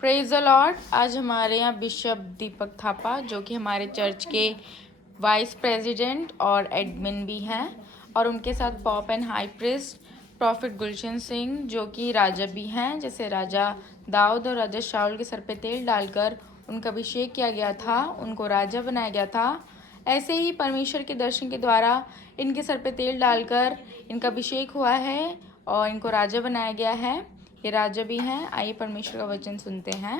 Praise the Lord. आज हमारे यहाँ बिशप दीपक थापा जो कि हमारे चर्च के वाइस प्रेसिडेंट और एडमिन भी हैं, और उनके साथ Pope and high priest prophet Gulshan Singh जो कि राजा भी हैं। जैसे राजा दाऊद और राजा शाऊल के सर पे तेल डालकर उनका अभिषेक किया गया था, उनको राजा बनाया गया था, ऐसे ही परमेश्वर के दर्शन के द्वारा इनके सर पे तेल डालकर इनका अभिषेक हुआ है और इनको राजा बनाया गया है। ये राजा भी हैं। आइए परमेश्वर का वचन सुनते हैं।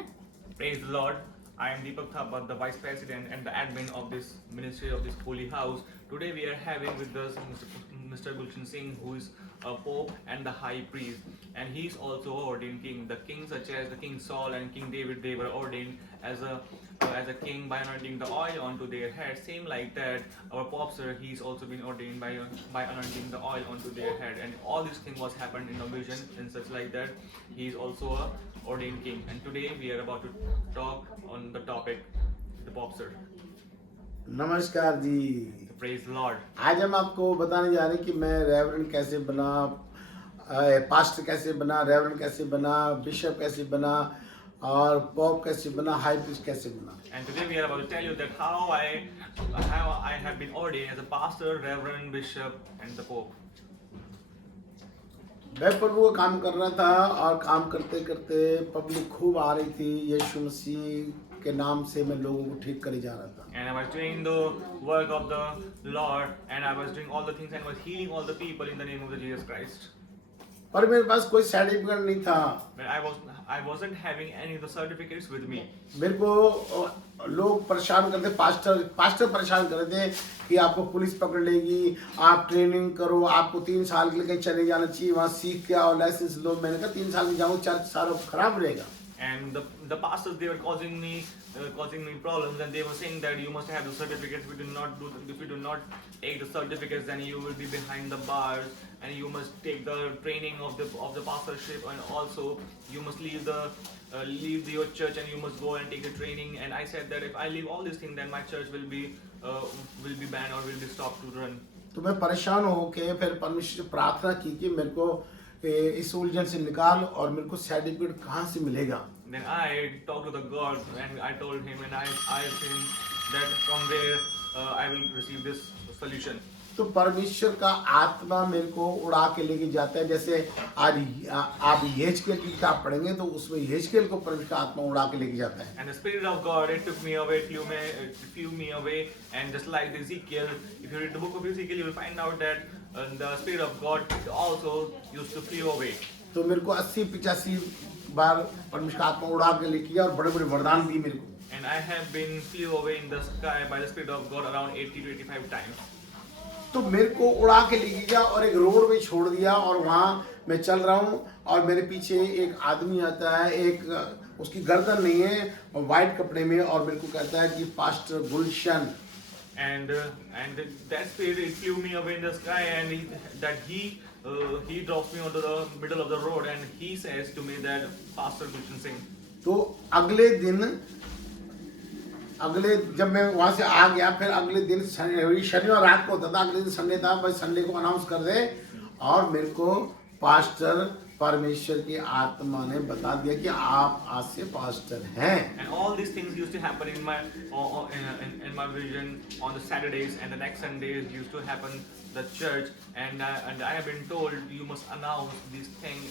Praise the Lord. I am Deepak Thapa, the Vice President and the admin of this ministry of this holy house. Today we are having with us Mr. Gulshan Singh, who is a Pope and the High Priest, and he is also ordained king. The kings such as the King Saul and King David, they were ordained as a king by anointing the oil onto their head. Same like that, our Pope sir, he's also been ordained by anointing the oil onto their head, and all these things was happened in a vision and such like that. He is also a ordained king, and today we are about to talk on the topic the Pope sir. नमस्कार जी। Praise the Lord. आज हम आपको बताने जा रहे हैं कि मैं रेवरेंड कैसे बना, पास्टर कैसे बना, रेवरेंड कैसे बना, बिशप कैसे बना और पॉप कैसे बना, हाई प्रीस्ट कैसे बना। And today we are about to tell you that how I have been ordained as a pastor, reverend, bishop, and the pope. मैं प्रभु का काम कर रहा था और काम करते करते पब्लिक खूब आ रही थी। यीशु मसीह के नाम से मैं लोगों को ठीक करे जा रहा था। And I was doing the work of the Lord, and I was doing all the things and was healing all the people in the name of the Jesus Christ. पर मेरे पास कोई सर्टिफिकेट नहीं था। But I wasn't having any of the certificates with me. मेरे को लोग परेशान करते, पास्टर परेशान कर रहे थे कि आपको पुलिस पकड़ लेगी, आप ट्रेनिंग करो, आपको 3 साल के लिए कहीं चले जाना चाहिए, वहाँ सीख के आओ, लाइसेंस लो। मैंने कहा 3 साल में जाऊँ, 4 साल खराब रहेगा। And the pastors, they were causing me problems, and they were saying that you must have the certificates. If you do not take the certificates, then you will be behind the bars, and you must take the training of the pastorship, and also you must leave your church and you must go and take the training. And I said that if I leave all these things, then my church will be banned or will be stopped to run. तो मैं परेशान होके फिर परमेश्वर से प्रार्थना की कि मेरे को इस उलझन से निकाल और मेरे को सर्टिफिकेट कहाँ से मिलेगा। Then I talked to the God and I told him, and I asked him that from where I will receive this solution. तो परमेश्वर का आत्मा मेरे को उड़ा के लेके जाता है। जैसे आज आप यहेजकेल की किताब पढ़ेंगे तो उसमें यहेजकेल को परमेश्वर का आत्मा उड़ा के लेके जाता है। And the Spirit of God, it took me away, flew me away, and just like Ezekiel, if you read the book of Ezekiel, you will find out that the Spirit of God also used to flew away. तो मेरे को 80-85 बार परमेश्वर का आत्मा उड़ा के लेके गया और बड़े-बड़े वरदान दिए मेरे को। And I have been flew away in the sky by the Spirit of God around 80 to 85 times. तो मेरे को उड़ा के लेके गया और एक रोड में छोड़ दिया, और वहाँ मैं चल रहा हूँ और मेरे पीछे एक आदमी आता है, एक उसकी गर्दन नहीं है और वाइट कपड़े में, और मेरे को कहता है कि pastor Gulshan. And that spirit, it flew me away in the sky, and he drops me onto the middle of the road, and he says to me that Pastor Gulshan Singh. तो अगले जब मैं वहाँ से आ गया, फिर अगले दिन शनिवार रात को होता था, अगले दिन संडे था, भाई संडे को अनाउंस कर दे, और मेरे को पास्टर परमेश्वर की आत्मा ने बता दिया कि आप आज से पास्टर हैं। And all these things used to happen in my vision on the Saturdays, and the next Sundays used to happen the church, and I have been told you must announce these things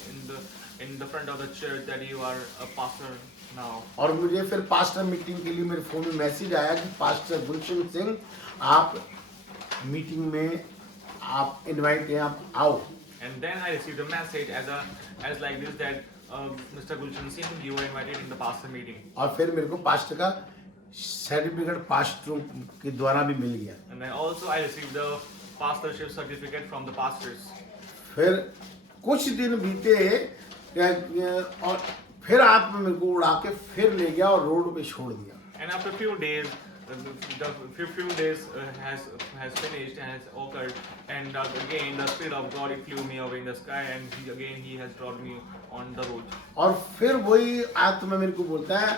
in the front of the church that you are a pastor now. और मुझे फिर pastor meeting के लिए मेरे phone में message आया कि pastor गुलशन सिंह आप मीटिंग में आप इनवाइट हैं, आप आओ। And then I received a message as like this that Mr. Gulshan Singh, you were invited in the pastor meeting. और फिर मेरे को पास्टर का सर्टिफिकेट पास्टरों के द्वारा भी मिल गया। And then also I received the pastorship certificate from the pastors. फिर कुछ दिन बीते और फिर आत्मा मेरे को उड़ा के फिर ले गया और रोड पे छोड़ दिया। And after a few days, the few days has finished and has occurred, and again the Spirit of God it flew me away in the sky, and he has brought me on the road. और फिर वही आत्मा मेरे को बोलता है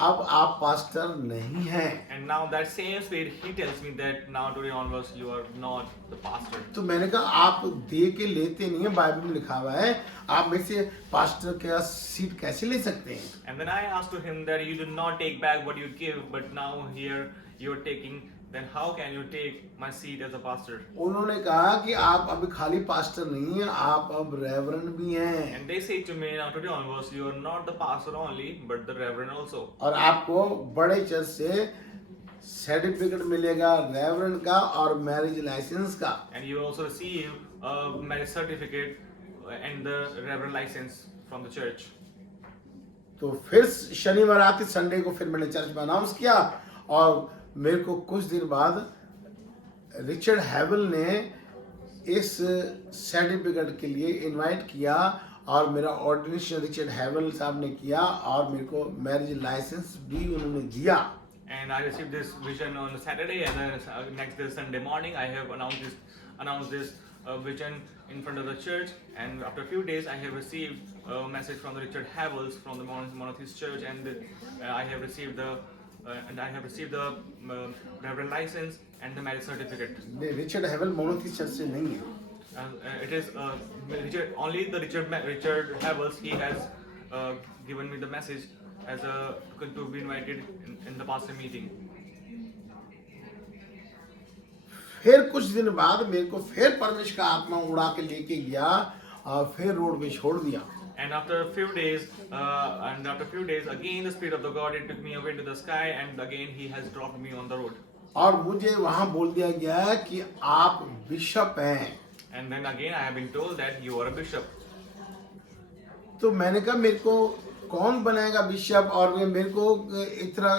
अब आप पास्टर नहीं हैं। And now that same Spirit he tells me that now today onwards you are not the pastor. तो मैंने कहा आप दे के लेते नहीं है, बाइबल में लिखा हुआ है, आप में से पास्टर का सीट कैसे ले सकते हैं? And then I asked to him that you do not take back what you give, but now here you are taking. Then how can you take my seat as a pastor? उन्होंने कहा कि आप अभी खाली pastor नहीं हैं, आप अब रेवरेंड भी हैं। And they say to me now today onwards you are not the pastor only, but the reverend also. और आपको बड़े चर्च से सर्टिफिकेट मिलेगा रेवरेंड का और मैरिज लाइसेंस का। And you also receive a marriage certificate and the reverend license from the church. तो फिर शनिवार आते संडे को फिर मैंने चर्च में अनाउंस किया, और मेरे को कुछ दिन बाद रिचर्ड हैवल ने इस सर्टिफिकेट के लिए इनवाइट किया, और मेरा ऑर्डिनेशन रिचर्ड हैवल साहब ने किया, और मेरे को मैरिज लाइसेंस भी उन्होंने दिया। And I received this vision on Saturday, and then next day Sunday morning I have announced this vision in front of the church. And after a few days I have received a message from the Richard Havels from the Monotheist Church, and I have received the reverend license and the marriage certificate. Richard Havel monotheist church से नहीं है। It is only the Richard Havels. He has given me the message as to be invited in the pastor meeting. फिर कुछ दिन बाद मेरे को फिर परमेश्वर का आत्मा उड़ा के लेके गया, और फिर रोड पे छोड़ दिया। And after a few days, again the Spirit of the God it took me away to the sky, and again He has dropped me on the road. और मुझे वहां बोल दिया गया कि आप बिशप हैं। And then again I have been told that you are a bishop. तो मैंने कहा मेरे को कौन बनाएगा बिशप, और मेरे को इतना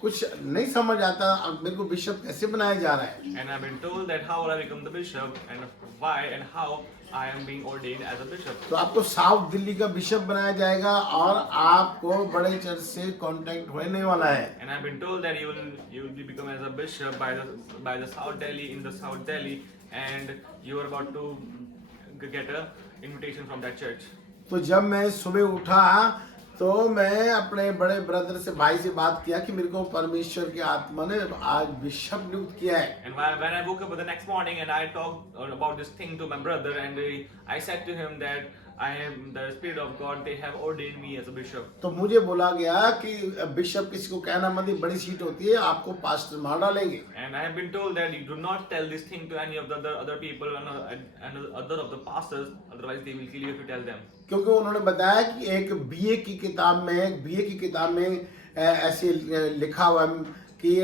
कुछ नहीं समझ आता, अब मेरे को बिशप कैसे बनाया जा रहा है। And I have been told that how will I become the bishop, and why and how I am being ordained as a bishop. तो आपको साउथ दिल्ली का बिशप बनाया जाएगा, और आपको बड़े चर्च से कांटेक्ट होने वाला है। And I have been told that you will be become as a bishop by the South Delhi, in the South Delhi, and you are about to get a invitation from that church. तो जब मैं सुबह उठा तो मैं अपने बड़े brother से भाई से बात किया कि मेरे को परमेश्वर की आत्मा ने आज बिशप नियुक्त किया है। And when I woke up the next morning and I talked about this thing to my brother, and I said to him that I am the Spirit of God. They have ordained me as a bishop. तो मुझे बोला गया कि bishop किसी को कहना मत, बड़ी सीट होती है, आपको पास्टर मार डालेंगे। And I have been told that you do not tell this thing to any of the other people and other of the pastors, otherwise they will kill you if you tell them. क्योंकि उन्होंने बताया कि एक BA की किताब में ऐसे लिखा हुआ कि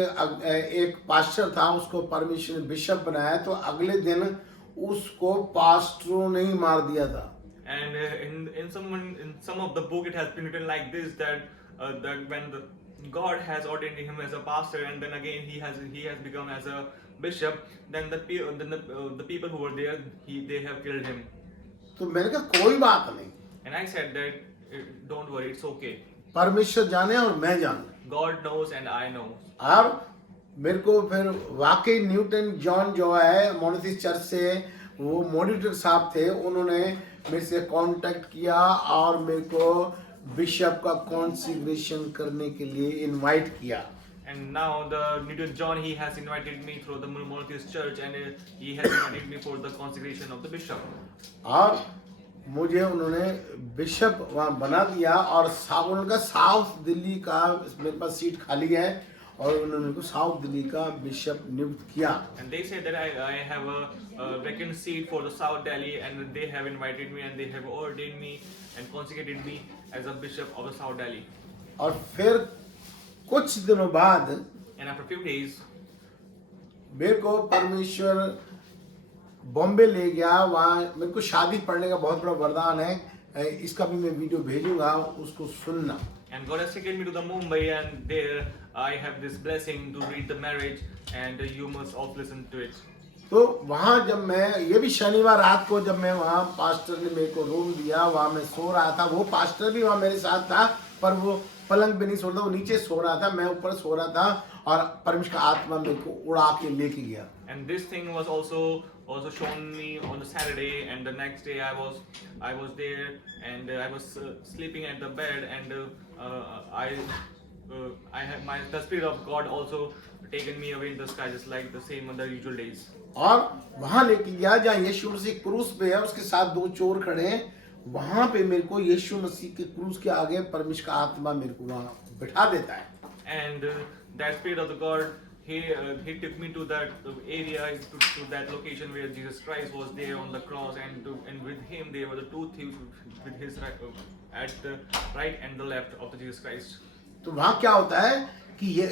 एक पास्टर था, उसको परमेश्वर ने बिशप बनाया, तो अगले दिन उसको पास्टरों ने ही मार दिया था। And in some of the book it has been written like this, that when God has ordained him as a pastor, and then again he has become as a bishop, then the people who were there they have killed him. तो मैंने कहा कोई बात नहीं, And I said that don't worry, it's okay. परमेश्वर जाने और मैं जानूं। God knows and I know. और मेरे को फिर वाकई न्यूटन जॉन जो है मोनोथिस्ट चर्च से, वो मॉनिटर साहब थे, उन्होंने मेरे से कांटेक्ट किया और मेरे को बिशप का कॉन्सिग्रेशन करने के लिए इनवाइट किया। And now the Newton John he has invited me through the Monotheist Church, and he has invited me for the consecration of the bishop. और मुझे उन्होंने बिशप वहाँ बना दिया, और उनका साउथ दिल्ली का मेरे पास सीट खाली है, और उन्होंने मेरे को साउथ दिल्ली का बिशप नियुक्त किया। And they said that I have a vacant seat for the South Delhi, and they have invited me and they have ordained me and consecrated me as a bishop of the South Delhi. और फिर कुछ दिनों बाद And after a few days, मेरे को परमेश्वर बॉम्बे ले गया। वहाँ मेरे को शादी पढ़ने का बहुत बड़ा वरदान है, इसका भी मैं वीडियो भेजूंगा, उसको सुनना। and God has taken me to the Mumbai, and there I have this blessing to read the marriage, and you must all listen to it. तो वहाँ जब मैं, ये भी शनिवार रात को जब मैं वहाँ, पास्टर ने मेरे को रूम दिया, वहाँ मैं सो रहा था, वो पास्टर भी वहाँ मेरे साथ था, पर वो पलंग पे नहीं सो रहा था, वो नीचे सो रहा था, मैं ऊपर सो रहा था और परमेश्वर का आत्मा मेरे को उड़ा के लेके गया. And this thing was also shown me on the Saturday, and the next day I was there, and I was sleeping at the bed, and I have the Spirit of God also taken me away in the sky, just like the same on the usual days. और वहां लेके गया जहाँ यीशु मसीह क्रूस पे है, उसके साथ दो चोर खड़े हैं. वहां पे मेरे को यीशु मसीह के क्रूस के आगे परमेश्वर का आत्मा मेरे को वहां बिठा देता है. And that Spirit of the God, he took me to that area, to that location where Jesus Christ was there on the cross, and with him there were the two thieves with his at the right and the left of the Jesus Christ. तो वहां क्या होता है कि ये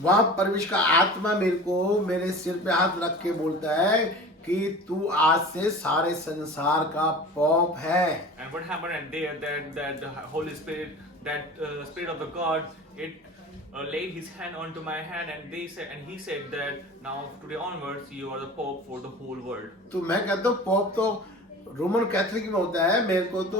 वहां परमेश्वर का आत्मा मेरे को मेरे सिर पे हाथ रख के बोलता है कि तू आज से सारे संसार का पॉप है. And what happened at there, that the Holy Spirit, that Spirit of the God, it laid his hand onto my hand, and he said that now today onwards you are the Pope for the whole world. तो मैं कहता हूँ pop तो Roman Catholic में होता है, मेरे को तो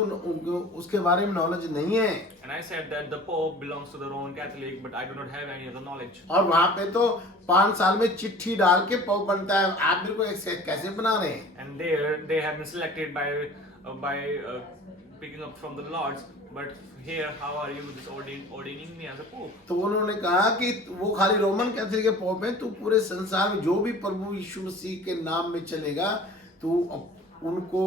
उसके बारे में नॉलेज नहीं है. And I said that the Pope belongs to the Roman Catholic, but I do not have any other knowledge. और वहां पे तो 5 साल में चिट्ठी डाल के पॉप बनता है. आप मेरे को कैसे बना रहे हैं? And there they have been selected by picking up from the lords, but here how are you just ordaining me as a pope? तो उन्होंने कहा कि वो खाली रोमन कैथोलिक के पॉप हैं, तू पूरे संसार में जो भी प्रभु यीशु मसीह के नाम में चलेगा तू उनको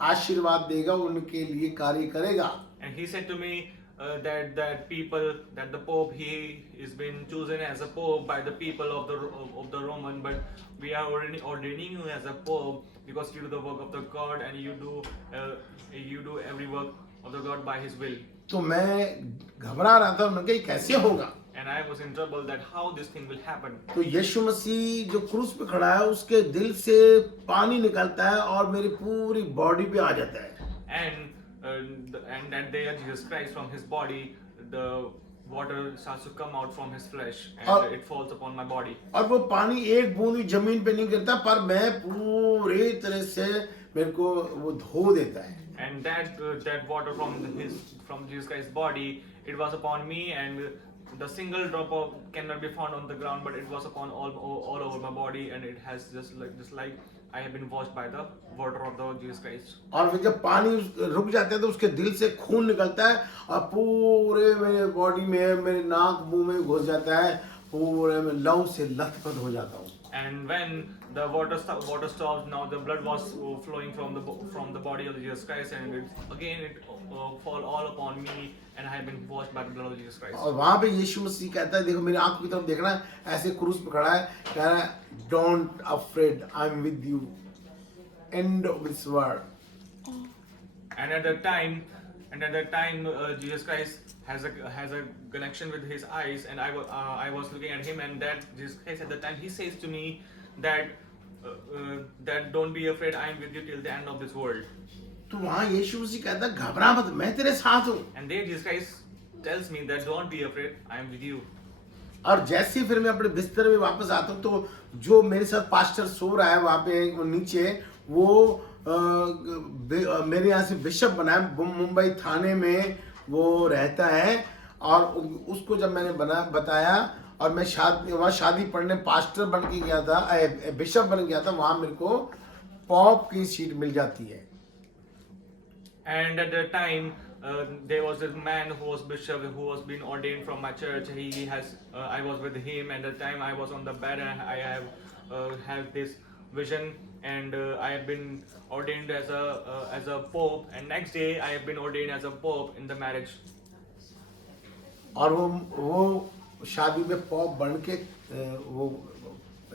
आशीर्वाद देगा, उनके लिए कार्य करेगा. And he said to me that the Pope, he is been chosen as a Pope by the people of the Roman, but we are ordaining you as a Pope because you do the work of the God, and you do every work of the God by His will. तो मैं घबरा रहा था, उन्होंने कहा कैसे होगा. And I was in trouble that how this thing will happen. तो यीशु मसीह जो क्रूस पे खड़ा है उसके दिल से पानी निकलता है और मेरी पूरी बॉडी पे आ जाता है. And that day Jesus Christ, from his body, the water starts to come out from his flesh, and it falls upon my body. और वो पानी एक बूंद भी जमीन पे नहीं गिरता, पर मैं पूरी तरह से मेरे को वो धो देता है. And that water from Jesus Christ's body, it was upon me, and the single drop of cannot be found on the ground, but it was upon all over my body, and it has just like I have been washed by the water of the Jesus Christ. और फिर जब पानी रुक जाता है तो उसके दिल से खून निकलता है और पूरे मेरे बॉडी में, मेरे नाक मुंह में घुस जाता है, पूरे में लहू से लथपथ हो जाता हूँ. And when the water stopped, now the blood was flowing from the body of Jesus Christ, and it fall all upon me, and I have been washed by the blood of Jesus Christ. और वहाँ पे यीशु मसीह कहता है, देखो मेरी आंखों की तरफ देखना, ऐसे क्रूस पे खड़ा है, कह रहा है don't afraid, I am with you, end of this word. And at that time, Jesus Christ has a connection with his eyes, and I was looking at him, and that Jesus Christ at the time he says to me that don't be afraid, I am with you till the end of this world. तो वहाँ यीशु मसीह कहता है घबरा मत, मैं तेरे साथ हूँ. And there Jesus Christ tells me that don't be afraid, I am with you. और जैसे ही फिर मैं अपने बिस्तर में वापस आता हूँ तो जो मेरे साथ पास्टर सो रहा है वहाँ पे नीचे, वो मेरे यहाँ से बिशप बना है, मुंबई थाने में वो रहता है. और उसको जब मैंने बताया, और मैं वहाँ शादी पढ़ने पास्टर बन के गया था, बिशप बन गया था, वहाँ मेरे को पॉप की सीट मिल जाती है. And at that time, there was this man who was bishop, who was being ordained from my church. I was with him, and at the time I was on the bed, and I have had this vision, and I have been ordained as a pope. And next day I have been ordained as a pope in the marriage. और वो शादी में pop बन के वो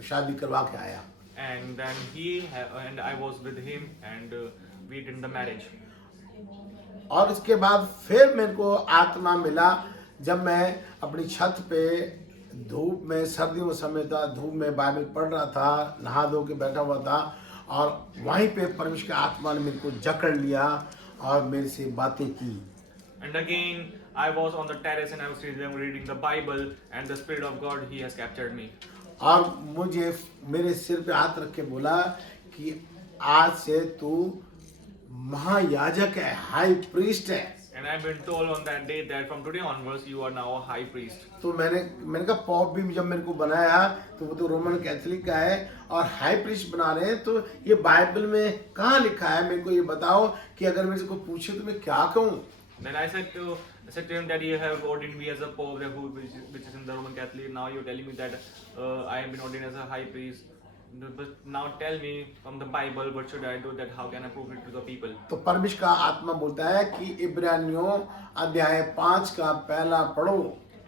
शादी करवा के आया. And then and I was with him, and we did the marriage. और इसके बाद फिर मेरे को आत्मा मिला जब मैं अपनी छत पे धूप में, सर्दियों में समय था, धूप में बाइबल पढ़ रहा था, नहा धो के बैठा हुआ था, और वहीं पे परमेश्वर की आत्मा ने मेरे को जकड़ लिया और मेरे से बातें की. And again I was on the terrace, and I was reading the Bible, and the Spirit of God, He has captured me. और मुझे मेरे सिर पे हाथ रख के बोला कि आज से तू महायाजक है, हाई प्रीस्ट है. And I've been told on that day that from today onwards you are now a high priest. तो मैंने कहा पॉप भी जब मेरे को बनाया तो वो तो रोमन कैथोलिक का है और हाई प्रीस्ट बना रहे हैं, तो ये बाइबल में कहाँ लिखा है, मेरे को ये बताओ कि अगर मेरे को पूछे तो मैं क्या कहूँ। Then I said to him that you have ordained me as a pope, which is in the Roman Catholic. Now you're telling me that I have been ordained as a high priest. But now tell me from the Bible, what should I do? That how can I prove it to the people? तो परमेश्वर का आत्मा बोलता है कि इब्रानियों अध्याय 5 का पहला पढ़ो।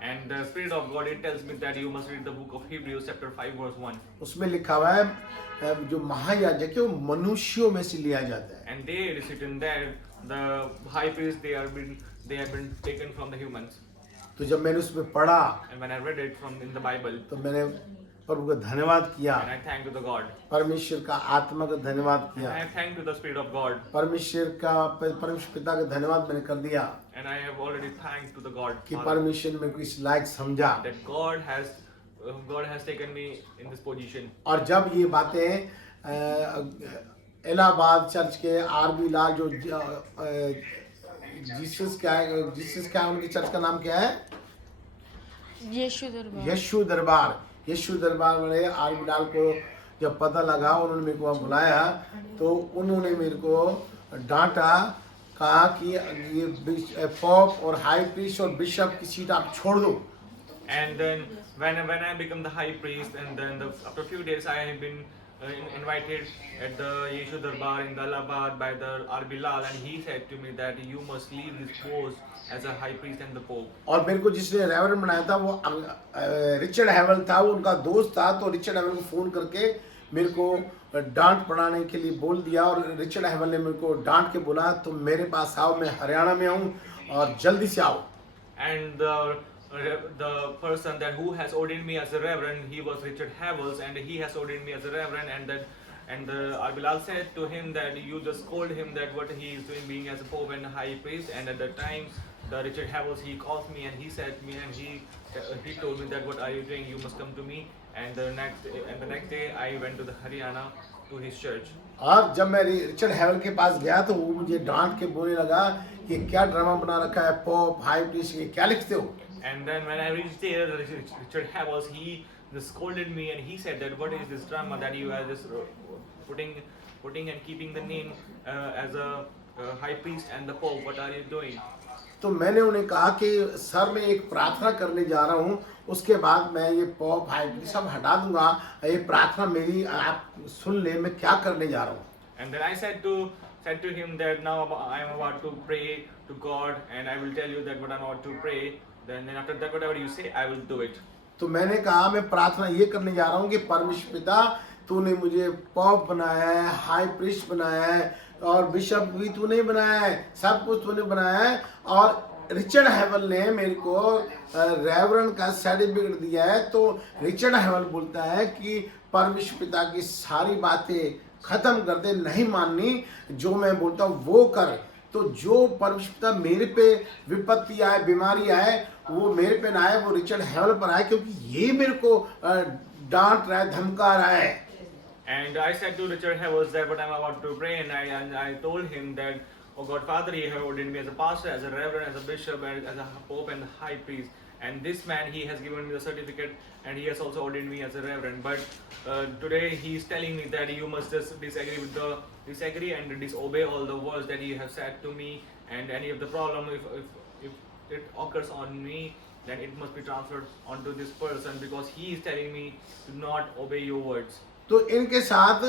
And the Spirit of God, it tells me that you must read the book of Hebrews chapter 5 verse 1. उसमें लिखा हुआ है जो महायाजक है वो मनुष्यों में से लिया जाता है। And there is written that the high priest they have been taken from the humans. तो जब मैंने उसमें पढ़ा And when I read it from in the Bible, तो मैंने प्रभु का धन्यवाद किया, and I thank to the God. परमेश्वर का आत्मा का धन्यवाद And किया, I thank to the Spirit of God. परमेश्वर पिता का धन्यवाद मैंने कर दिया And I have already thanked to the God कि Father, परमेश्वर ने मेरे को इस लायक समझा। that God has taken me in this position. और जब ये बातें इलाहाबाद चर्च के आरबी लाल जो जीसस क्या है उनकी चर्च का नाम क्या है, यीशु दरबार वाले आरबी लाल को जब पता लगा, उन्होंने मेरे को वहाँ बुलाया तो उन्होंने मेरे को डांटा, कहा कि ये पॉप और हाई प्रीस्ट और बिशप की सीट आप छोड़ दो। And then when I become the high priest, and then after a few days I have been invited at the Yeshu Darbar in the Allahabad by the R.B. Lal, and he said to me that you must leave this post as a high priest and the pope. और मेरे को जिसने reverend बनाया था वो Richard हेवल था, वो उनका दोस्त था, तो रिचर्ड हेवल को फोन करके मेरे को डांट पढ़ाने के लिए बोल दिया और रिचर्ड हेवल ने मेरे को डांट के बोला तो मेरे पास आओ, मैं हरियाणा में हूँ और जल्दी से आओ। And the person that who has ordained me as a reverend, he was Richard Havels, and he has ordained me as a reverend, and R.B. Lal said to him that you just scold him that what he is doing being as a pope and high priest. And at the time the Richard Havels, he called me and he said to me, and he told me that what are you doing, you must come to me. And the next day I went to the Haryana to his church. और जब मैं Richard हेवल के पास गया तो वो मुझे डांट के बोलने लगा कि क्या ड्रामा बना रखा है, पॉप हाई प्रीस्ट ये क्या लिखते हो। And then when I reached there, Richard Havels, he just scolded me and he said that what is this drama that you are just putting and keeping the name as a high priest and the pope, what are you doing? तो मैंने उन्हें कहा कि sir मैं एक प्रार्थना करने जा रहा हूँ, उसके बाद मैं ये पॉप हाई प्रीस्ट सब हटा दूंगा, ये प्रार्थना मेरी आप सुन ले, मैं क्या करने जा रहा हूँ। And then I said to him that now I am about to pray to God and I will tell you that what I am about to pray. Then after that whatever you say I will do it. तो मैंने कहा मैं प्रार्थना ये करने जा रहा हूँ कि परमेश्वर पिता तूने मुझे पॉप बनाया है, हाई प्रीस्ट बनाया है और बिशप भी तूने बनाया है, सब कुछ तूने बनाया है। और रिचर्ड हेवल ने मेरे को रेवरेंड का सर्टिफिकेट दिया है। तो रिचर्ड हेवल बोलता है कि परमेश्वर पिता की सारी बातें खत्म कर दे, नहीं माननी, जो मैं बोलता हूँ वो कर। तो जो परमेश्वर पिता मेरे पे विपत्ति आए, बीमारी आए, वो मेरे पे ना आए, वो रिचर्ड हेवल पर आए, क्योंकि ये मेरे को डांट रहा है, धमका रहा है। And I said to Richard Havels that what I am about to pray, and I told him that, oh God Father, you have ordained me as a pastor, as a reverend, as a bishop, and as a pope and high priest. And this man, he has given me the certificate, and he has also ordained me as a reverend. But today he is telling me that you must just disagree and disobey all the words that you have said to me, and any of the problem, if it occurs on me, then it must be transferred onto this person, because he is telling me to not obey your words. तो इनके साथ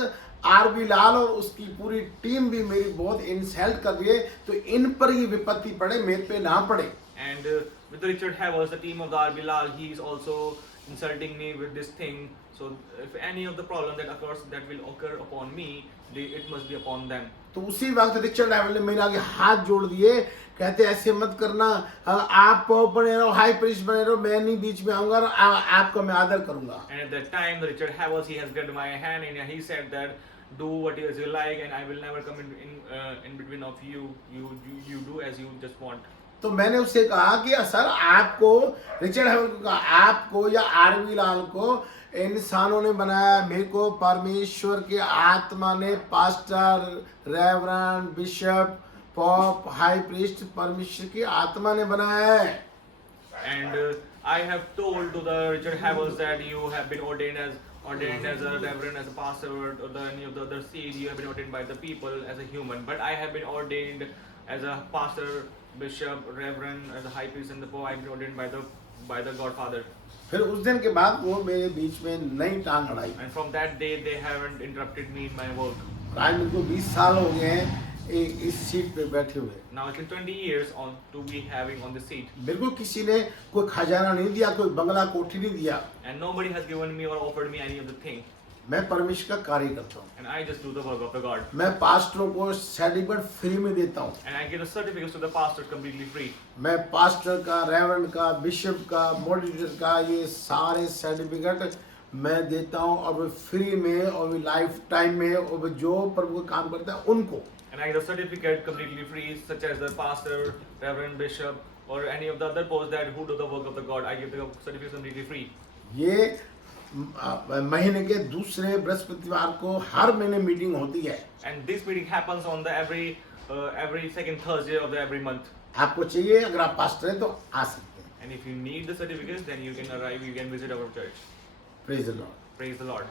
RB लाल और उसकी पूरी team भी मेरी बहुत insult कर रही है, तो इन पर ही विपत्ति पड़े, मेरे पे ना पड़े। And with Richard Havels, the team of the R.B. Lal, he is also insulting me with this thing. So if any of the problem that occurs, that will occur upon me, it must be upon them. तो उसी वक्त Richard हेवल ने मेरे आगे हाथ जोड़ दिए, कहते ऐसे मत करना, आप पॉप बने रहो, हाई प्रीस्ट बने रहो, मैं नहीं बीच में आऊंगा और आपका मैं आदर करूंगा। And at that time, the Richard Havels, he has grabbed my hand and he said that do what you like, and I will never come in between of you. You do as you just want. तो मैंने उससे कहा कि sir आपको, Richard हेवल को कहा, आपको या आरबी लाल को इंसानों ने बनाया, मेरे को परमेश्वर के आत्मा ने pastor, reverend, bishop, pop high priest परमेश्वर की आत्मा ने बनाया है. And I have told to the Richard Havels that you have been ordained as a reverend, as a pastor, or any of the other seed. You have been ordained by the people as a human, but I have been ordained as a pastor, bishop, reverend, as a high priest, and the pope. I have been ordained by the Godfather. फिर उस दिन के बाद वो मेरे बीच में नई टांग अड़ाई. And from that day, they haven't interrupted me in my work. आज मेरे को 20 साल हो गए हैं इस सीट पे बैठे हुए. Now it's been 20 years on to be having on the seat, मेरे को किसी ने कोई खजाना नहीं दिया, कोई बंगला कोठी नहीं दिया. and nobody has given me or offered me any of the thing. मैं परमेश्वर का कार्य करता हूँ. And I just do the work of the God. मैं पास्टरों को सर्टिफिकेट फ्री में देता हूँ. And I give the certificates to the pastors completely free. मैं पास्टर का, रेवरेंड का, बिशप का, मॉडरेटर का ये सारे सर्टिफिकेट मैं देता हूँ और वो फ्री में और वो लाइफ टाइम में और वो जो प्रभु का काम करता है उनको. And I give the certificate completely free, such as the pastor, reverend, bishop, or any of the other posts that who do the work of the God. I give the certificate completely free. ये महीने के दूसरे बृहस्पतिवार को हर महीने meeting होती है. And this meeting happens on the every second Thursday of the every month. आपको चाहिए, अगर आप पास्टर हैं तो आ सकते हैं. And if you need the certificates, then you can arrive. You can visit our church. Praise the Lord. Praise the Lord.